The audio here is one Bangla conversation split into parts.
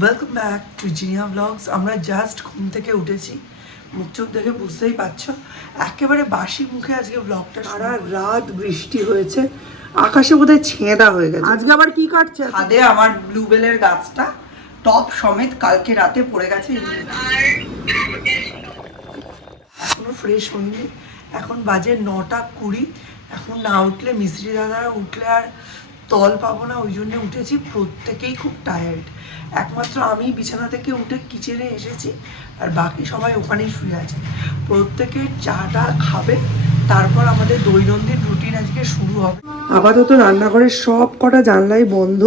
Welcome back to Zinia blogs. আমরা জাস্ট ঘুম থেকে উঠেছি, মুখ চোখ দেখে বুঝতেই পারছো একেবারে বাসি মুখে আজকে ব্লগটা। সারা রাত বৃষ্টি হয়েছে, আকাশে বোধহয় ছেঁদা হয়ে গেছে। আজকে আবার কি কাটছে? ছাদে আমার ব্লুবেলের গাছটা টপ সমেত কালকে রাতে পড়ে গেছে। এখনো ফ্রেশ হয়নি, এখন বাজে 9:20। এখন না উঠলে মিস্ত্রি দাদারা উঠলে আর তল পাবো না, ওই জন্য উঠেছি। প্রত্যেকেই খুব টায়ার্ড, একমাত্র আমি বিছানা থেকে উঠে কিচেনে এসেছি, আর বাকি সবাই ওখানেই শুয়ে আছে। প্রত্যেকে চাটা খাবে, তারপর আমাদের দৈনন্দিন রুটিন আজকে শুরু হবে। আপাতত রান্নাঘরের সব কটা জানলাই বন্ধ,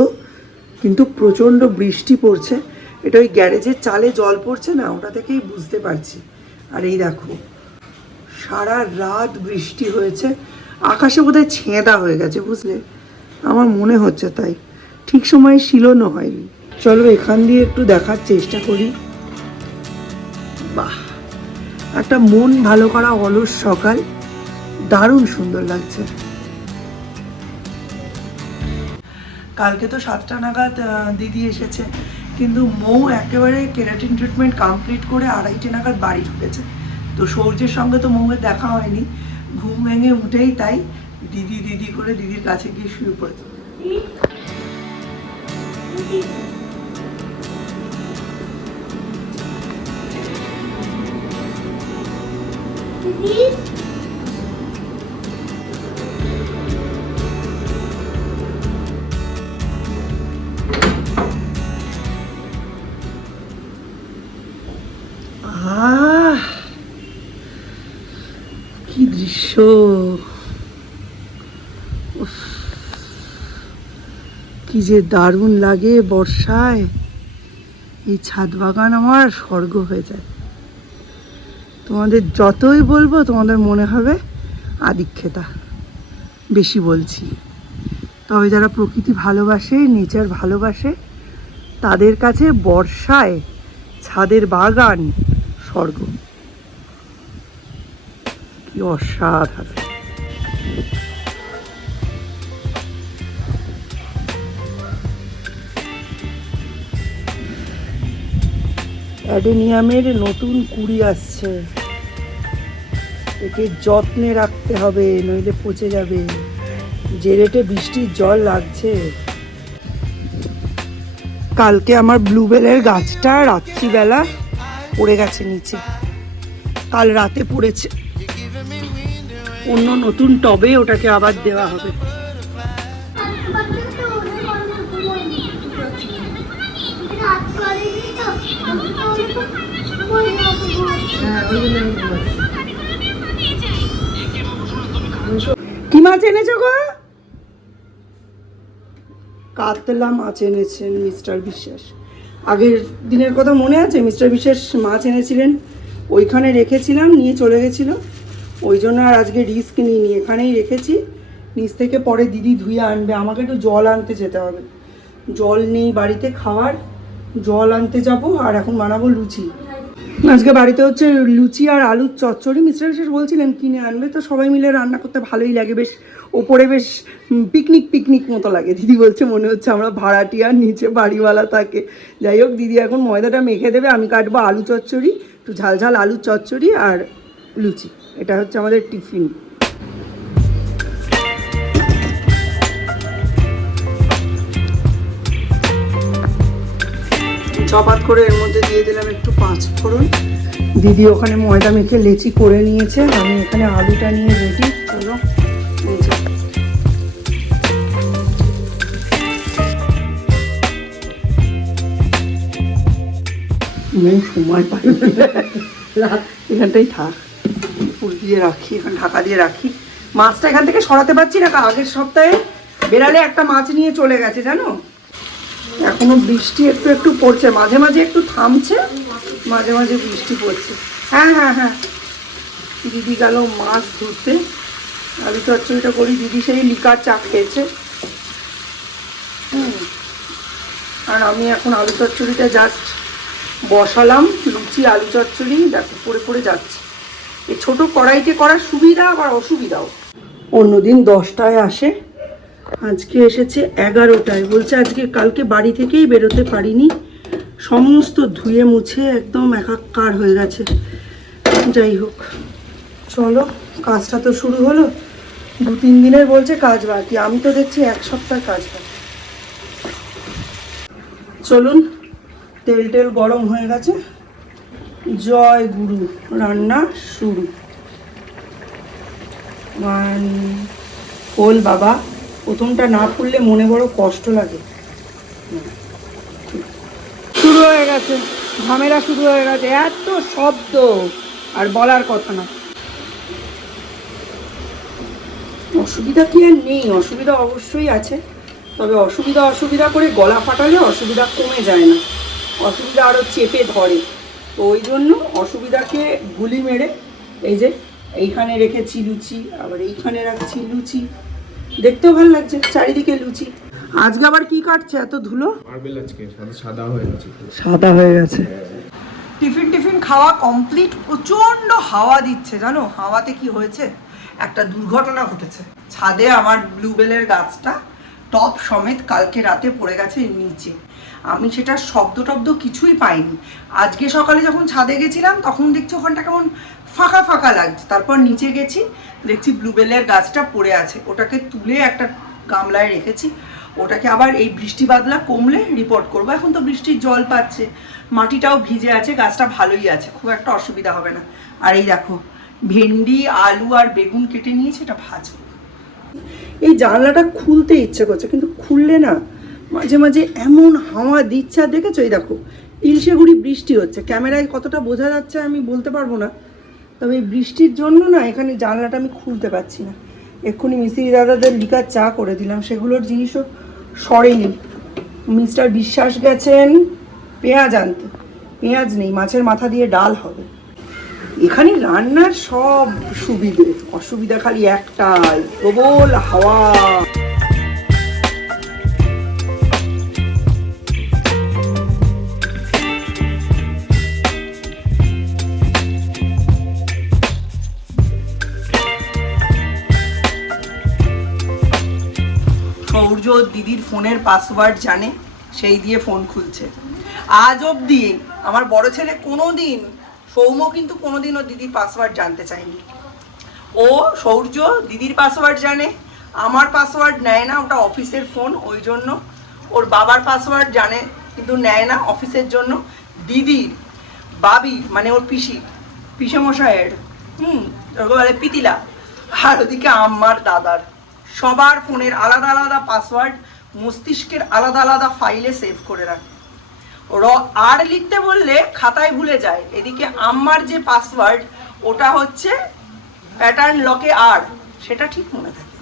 কিন্তু প্রচণ্ড বৃষ্টি পড়ছে। এটা ওই গ্যারেজের চালে জল পড়ছে না, ওটা থেকেই বুঝতে পারছি। আর এই দেখো, সারা রাত বৃষ্টি হয়েছে, আকাশে বোধহয় ছেঁদা হয়ে গেছে, বুঝলে? আমার মনে হচ্ছে তাই, ঠিক সময়ে শিলনও হয়নি। চলো এখান দিয়ে একটু দেখার চেষ্টা করি। বাহ, একটা মন ভালো করা অলস সকাল, দারুণ সুন্দর লাগছে। কালকে তো 7টা নাগাদ দিদি এসেছে, কিন্তু মৌ একেবারে কেরাটিন ট্রিটমেন্ট কমপ্লিট করে 2:30 নাগাদ বাড়ি ঢুকেছে। তো সূর্যের সঙ্গে তো মৌয়ের দেখা হয়নি, ঘুম ভেঙে উঠেই তাই দিদি দিদি করে দিদির কাছে গিয়ে শুয়ে পড়েছে। কি দৃশ্য! কি যে দারুণ লাগে বর্ষায়, এই ছাদ বাগান আমার স্বর্গ হয়ে যায়। তোমাদের যতই বলবো তোমাদের মনে হবে আদিক্ষেতা বেশি বলছি। তবে যারা প্রকৃতি ভালোবাসে, নেচার ভালোবাসে, তাদের কাছে বর্ষায় ছাদের বাগান স্বর্গ। কি অসাধারণ! অ্যাডেনিয়ামের নতুন কুড়ি আসছে, একে যত্নে রাখতে হবে, নইলে পচে যাবে। যে রেটে বৃষ্টির জল লাগছে। কালকে আমার ব্লুবেলের গাছটা রাত্রিবেলা পড়ে গেছে নিচে, কাল রাতে পড়েছে। অন্য নতুন টবে ওটাকে আবার দেওয়া হবে। কি মাছ এনেছো গো? কাতলা মাছ এনেছেন মিস্টার বিশ্বাস। আগের দিনের কথা মনে আছে? মিস্টার বিশ্বাস মাছ এনেছিলেন, ওইখানে রেখেছিলাম, নিয়ে চলে গেছিলো। ওই জন্য আর আজকে রিস্ক নিইনি, এখানেই রেখেছি। নিচ থেকে পরে দিদি ধুয়ে আনবে, আমাকে একটু জল আনতে যেতে হবে। জল নেই বাড়িতে খাওয়ার, জল আনতে যাব। আর এখন বানাবো লুচি। আজকে বাড়িতে হচ্ছে লুচি আর আলুর চচ্চড়ি। মিস্টার বিশেষ বলছিলেন কিনে আনবে, তো সবাই মিলে রান্না করতে ভালোই লাগে, বেশ ওপরে বেশ পিকনিক পিকনিক মতো লাগে। দিদি বলছে মনে হচ্ছে আমরা ভাড়াটিয়া, নিচে বাড়িওয়ালা থাকে। যাই হোক, দিদি এখন ময়দাটা মেখে দেবে, আমি কাটবো আলু চচ্চড়ি, একটু ঝাল ঝাল আলুর চচ্চড়ি আর লুচি। এটা হচ্ছে আমাদের টিফিন। চপাত করে এর মধ্যে দিয়ে দিলাম একটু 5 ফোড়ন। দিদি ওখানে ময়দা মেখে লেচি করে নিয়েছে, আমি এখানে আলুটা নিয়ে রেডি। চলো সময় পাই, এখানটাই থাক, ফুল দিয়ে রাখি, এখানে ঢাকা দিয়ে রাখি। মাছটা এখান থেকে সরাতে পারছি না, আগের সপ্তাহে বেড়ালে একটা মাছ নিয়ে চলে গেছে জানো। এখনো বৃষ্টি একটু একটু পড়ছে, মাঝে মাঝে একটু থামছে, মাঝে মাঝে বৃষ্টি পড়ছে। হ্যাঁ হ্যাঁ হ্যাঁ, দিদি গেল মাছ ধরতে। আলু চচ্চড়িটা করি, দিদি সেই লিকার চা খেয়েছে। আর আমি এখন আলু চচ্চড়িটা জাস্ট বসালাম। লুচি আলু চচ্চড়ি দেখো পড়ে পড়ে যাচ্ছে। এই ছোটো কড়াইতে করার সুবিধা আবার অসুবিধাও। অন্যদিন 10টায় আসে, আজকে এসেছে 11টায়। বলছে আজকে কালকে বাড়ি থেকেই বেরোতে পারিনি, সমস্ত ধুয়ে মুছে একদম একাকার হয়ে গেছে। যাই হোক, চলো, কাজটা তো শুরু হলো। 2-3 দিনের বলছে কাজ বাকি, আমি তো দেখছি 1 সপ্তাহ কাজ বাকি। চলুন, তেল গরম হয়ে গেছে, জয় গুরু, রান্না শুরু। খোল বাবা, প্রথমটা না খুললে মনে বড় কষ্ট লাগে। শুরু হয়ে গেছে, ঝামেলা শুরু হয়ে গেছে, এত শব্দ আর বলার কথা না। অসুবিধা কি আর নেই, অসুবিধা অবশ্যই আছে, তবে অসুবিধা করে গলা ফাটালে অসুবিধা কমে যায় না, অসুবিধা আরও চেপে ধরে। তো ওই জন্য অসুবিধাকে গুলি মেরে এই যে এইখানে রেখেছি লুচি, আবার এইখানে রাখছি লুচি, দেখতেও ভালো লাগছে চারিদিকে লুচি। আজকে আবার কি কাটছে এত ধুলো? মার্বেল আজকে সাদা হয়ে গেছে। টিফিন খাওয়া কমপ্লিট। প্রচণ্ড হাওয়া দিচ্ছে জানো, হাওয়াতে কি হয়েছে, একটা দুর্ঘটনা ঘটেছে। ছাদে আমার ব্লুবেলের গাছটা টপ সমেত কালকে রাতে পড়ে গেছে নিচে। আমি সেটা শব্দ কিছুই পাইনি। আজকে সকালে যখন ছাদে গেছিলাম তখন দেখছি ওখানটা কেমন ফাঁকা ফাঁকা লাগছে। তারপর নিচে গেছি, দেখছি ব্লুবেলের গাছটা পড়ে আছে। ওটাকে তুলে একটা গামলায় রেখেছি, ওটাকে আবার এই বৃষ্টি বাদলা কমলে রিপোর্ট করবো। এখন তো বৃষ্টির জল পাচ্ছে, মাটিটাও ভিজে আছে, গাছটা ভালোই আছে, খুব একটা অসুবিধা হবে না। আর এই দেখো, ভেন্ডি, আলু আর বেগুন কেটে নিয়েছি, এটা ভাজবো। এই জানলাটা খুলতে ইচ্ছে করছে, কিন্তু খুললে না মাঝে মাঝে এমন হাওয়া দিচ্ছে। আর দেখেছো, এই দেখো ইলশেগুড়ি বৃষ্টি হচ্ছে, ক্যামেরায় কতটা বোঝা যাচ্ছে আমি বলতে পারবো না, তবে এই বৃষ্টির জন্য না এখানে জানলাটা আমি খুলতে পারছি না। এক্ষুনি মিস্ত্রি দাদাদের লিকার চা করে দিলাম, সেগুলোর জিনিসও সরেনি। মিস্টার বিশ্বাস গেছেন পেঁয়াজ আনতে, পেঁয়াজ নেই, মাছের মাথা দিয়ে ডাল হবে। এখানে রান্নার সব সুবিধে, অসুবিধা খালি একটাই, প্রবল হাওয়া। সৌর্য দিদির ফোনের পাসওয়ার্ড জানে, সেই দিয়ে ফোন খুলছে। আজ অবধি আমার বড় ছেলে কোনোদিন, সৌম্য কিন্তু কোনোদিনও দিদির পাসওয়ার্ড জানতে চায়নি। ও সৌর্য দিদির পাসওয়ার্ড জানে, আমার পাসওয়ার্ড নেয় না, ওটা অফিসের ফোন, ওই জন্য। ওর বাবার পাসওয়ার্ড জানে কিন্তু নেয় না অফিসের জন্য। দিদির, বাবির মানে ওর পিসেমশাইয়ের, বলে পিতিলা, আর ওদিকে আমার দাদার, সবার ফোনের আলাদা আলাদা পাসওয়ার্ড, মস্তিষ্কের আলাদা আলাদা ফাইলে সেভ করে রাখে। আর লিখতে বললে খাতায় ভুলে যায়। এদিকে আমার যে পাসওয়ার্ড ওটা হচ্ছে প্যাটার্ন লকে, আর সেটা ঠিক মনে থাকে।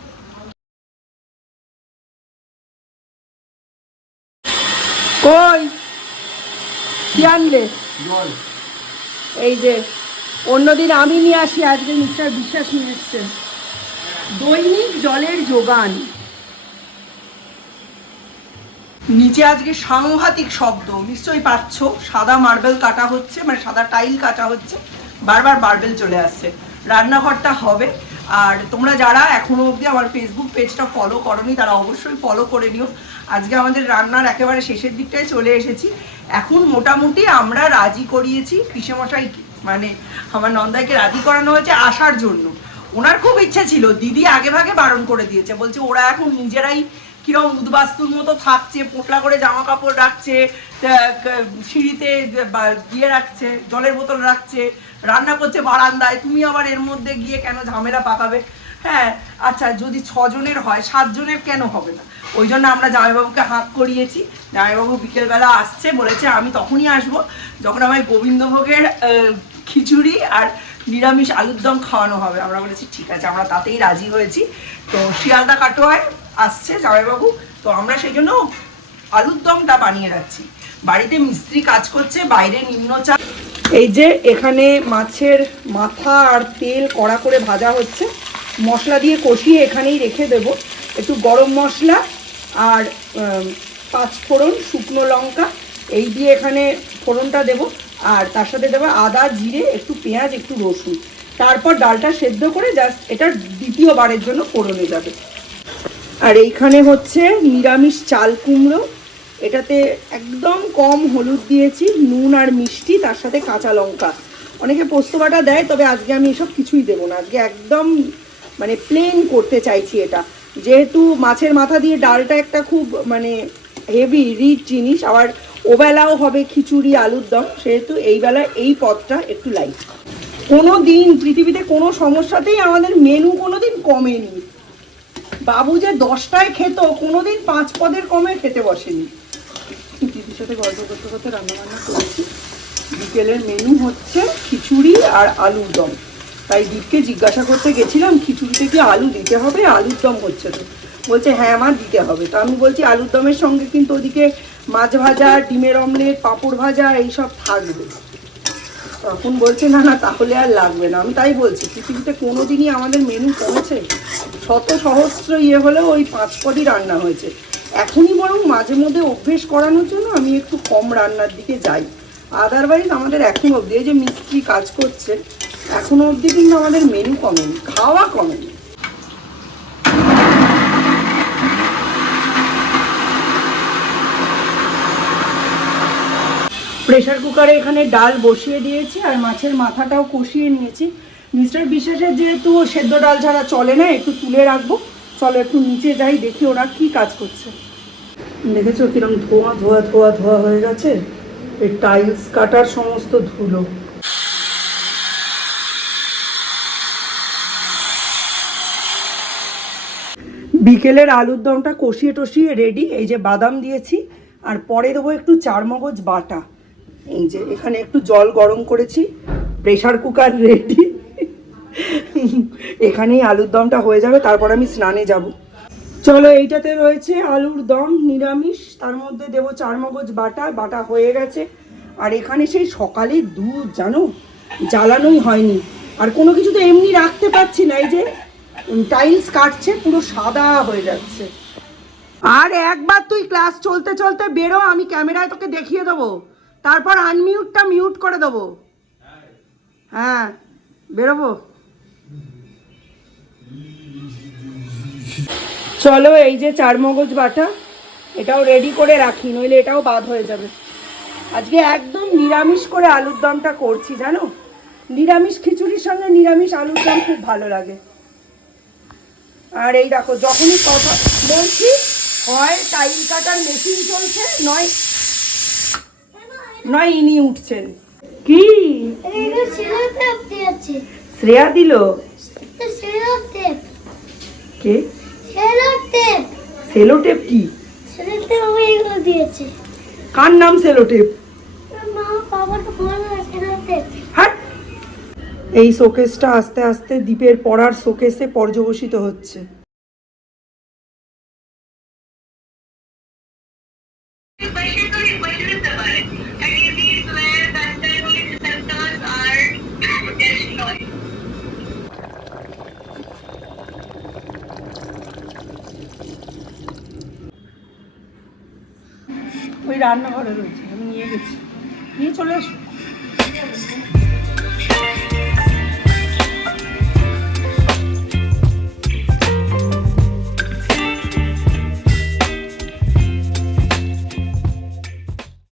কই কি আনলে? এই যে অন্যদিন আমি নিয়ে আসি, আজকে মিস্টার বিশ্বাস নিয়ে এসছে। দৈনিক জলের যোগান। নিচে আজকে সাংঘাতিক শব্দ, নিশ্চয়ই পাচ্ছ, সাদা মার্বেল কাটা হচ্ছে, মানে সাদা টাইল কাটা হচ্ছে, বারবার মার্বেল চলে আসছে। রান্নাঘরটা হবে। আর তোমরা যারা এখনো অবধি আমার ফেসবুক পেজটা ফলো করোনি তারা অবশ্যই ফলো করে নিও। আজকে আমাদের রান্নার একেবারে শেষের দিকটায় চলে এসেছি। এখন মোটামুটি আমরা রাজি করিয়েছি পিসেমশাইকে, মানে আমার নন্দাইকে রাজি করানো হয়েছে আসার জন্য। ওনার খুব ইচ্ছা ছিল, দিদি আগে ভাগে বারণ করে দিয়েছে, বলছে ওরা এখন নিজেরাই কিরকম উদ্বাস্তুর মতো থাকছে, পোটলা করে জামা কাপড় রাখছে, সিঁড়িতে দিয়ে রাখছে, জলের বোতল রাখছে, রান্না করছে বারান্দায়, তুমি আবার এর মধ্যে গিয়ে কেন ঝামেলা পাকাবে? হ্যাঁ আচ্ছা, যদি 6 জনের হয় 7 জনের কেন হবে না? ওই জন্য আমরা জামাইবাবুকে হাঁক করিয়েছি। জামাইবাবু বিকেলবেলা আসছে, বলেছে আমি তখনই আসবো যখন আমায় গোবিন্দভোগের খিচুড়ি আর নিরামিষ আলুর দম খাওয়ানো হবে। আমরা বলেছি ঠিক আছে, আমরা তাতেই রাজি হয়েছি। তো শিয়ালদা কাটোয়ায় আসছে জামাইবাবু, তো আমরা সেই জন্য আলুর দমটা বানিয়ে রাখছি। বাড়িতে মিস্ত্রি কাজ করছে, বাইরে নিম্নচাপ। এই যে এখানে মাছের মাথা আর তেল কড়া করে ভাজা হচ্ছে, মশলা দিয়ে কষিয়ে এখানেই রেখে দেব। একটু গরম মশলা আর 5 ফোড়ন, শুকনো লঙ্কা, এই দিয়ে এখানে ফোড়নটা দেব। আর তার সাথে দেবো আদা, জিরে, একটু পেঁয়াজ, একটু রসুন। তারপর ডালটা সেদ্ধ করে জাস্ট এটা দ্বিতীয়বারের জন্য ফোড়নে যাবে। আর এইখানে হচ্ছে নিরামিষ চাল কুমড়ো, এটাতে একদম কম হলুদ দিয়েছি, নুন আর মিষ্টি, তার সাথে কাঁচা লঙ্কা। অনেকে পোস্ত বাটা দেয়, তবে আজকে আমি এসব কিছুই দেবো না। আজকে একদম মানে প্লেন করতে চাইছি এটা, যেহেতু মাছের মাথা দিয়ে ডালটা একটা খুব মানে হেভি রিচ জিনিস, আবার ওবেলাও হবে খিচুড়ি আলুর দম, সেহেতু এই বেলায় এই পদটা একটু লাইট। কোনো দিন পৃথিবীতে কোনো সমস্যাতেই আমাদের মেনু কোনো দিন কমেনি। বাবু যে 10টায় খেত, কোনোদিন 5 পদের কমে খেতে বসেনি। দিদির সাথে গল্প করতে করতে রান্নাবান্না করেছি। বিকেলের মেনু হচ্ছে খিচুড়ি আর আলুর দম। তাই দীপকে জিজ্ঞাসা করতে গেছিলাম, খিচুড়িতে কি আলু দিতে হবে? আলুর দম হচ্ছে তো। বলছে হ্যাঁ মা দিতে হবে। তো আমি বলছি আলুর দমের সঙ্গে কিন্তু ওদিকে মাছ ভাজা, ডিমের অমলেট, পাঁপড় ভাজা এইসব থাকবে। তখন বলছে না না তাহলে আর লাগবে না। আমি তাই বলছি, পৃথিবীতে কোনো দিনই আমাদের মেনু কমেছে? শত সহস্র হলেও ওই 5 পদই রান্না হয়েছে। এখনই বরং মাঝে মধ্যে অভ্যেস করানোর জন্য আমি একটু কম রান্নার দিকে যাই। আদারওয়াইজ আমাদের এখন অবধি, এই যে মিস্ত্রি কাজ করছে, এখনো অবধি কিন্তু আমাদের মেনু কমেনি, খাওয়া কমেনি। প্রেশার কুকারে এখানে ডাল বসিয়ে দিয়েছি আর মাছের মাথাটাও কষিয়ে নিয়েছি। মিস্টার বিশ্বাসের যেহেতু সেদ্ধ ডাল ছাড়া চলে না, একটু তুলে রাখবো। চলো একটু নিচে যাই, দেখি ওরা কি কাজ করছে। দেখেছো কিরম ধোয়া ধোয়া ধোয়া ধোয়া হয়ে গেছে? এই টাইলস কাটার সমস্ত ধুলো। বিকেলের আলুর দমটা কষিয়ে টষিয়ে রেডি। এই যে বাদাম দিয়েছি, আর পরে দেবো একটু চারমগজ বাটা। এই যে এখানে একটু জল গরম করেছি, প্রেশার কুকার রেডি। এখানেই আলুর দমটা হয়ে যাবে, তারপর আমি স্নানে যাব। চলো, এইটাতে রয়েছে আলুর দম নিরামিষ, তার মধ্যে দেবো চারমগজ বাটা। বাটা হয়ে গেছে। আর এখানে সেই সকালে দুধ জানো, জ্বালানোই হয়নি। আর কোনো কিছু তো এমনি রাখতে পারছি না, এই যে টাইলস কাটছে, পুরো সাদা হয়ে যাচ্ছে। আর একবার তুই ক্লাস চলতে চলতে বেরো, আমি ক্যামেরায় তোকে দেখিয়ে দেবো, তারপর আনমিউটটা মিউট করে দেবো। হ্যাঁ, বেরোবো। চলো, এই যে চারমগজ বাটা, এটাও রেডি করে রাখি, নইলে এটাও বাদ হয়ে যাবে। আজকে একদম নিরামিষ করে আলুর দমটা করছি জানো। নিরামিষ খিচুড়ির সঙ্গে নিরামিষ আলুর দম খুব ভালো লাগে। আর এই দেখো, যখনই কথা বলছি, হয় টাইল কাটার মেশিন চলছে, নয় নয় ইনি উঠছেন। কি শ্রেয়া দিল? কে? সেলোটেপ? কি কার নাম সেলোটেপ? এই শোকেসটা আস্তে আস্তে দীপের পড়ার শোকেসে পর্যবসিত হচ্ছে। ওই রান্নাঘরে রয়েছে, আমি নিয়ে গেছি, নিয়ে চলে আসো।